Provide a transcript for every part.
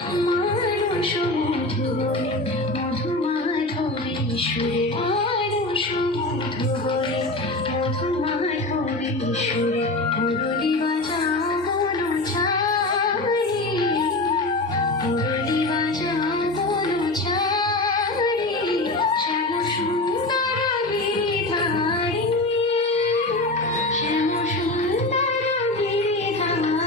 মানস মধুবনে মধুমাধবে সুরে, মানস মধুবনে মধুমাধবে সুরে, মুরলি বাজাও বলো ছাড়ি, মুরলি বাজাও বলো ছাড়ি, শ্যাম সুন্দর গিরিধারী, শ্যাম সুন্দর গিরিধারী।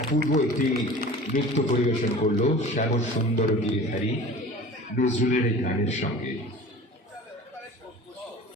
অপূর্ব একটি নৃত্য পরিবেশন করলো শ্যাম সুন্দর গিরিধারী নজরুলের এই গানের সঙ্গে।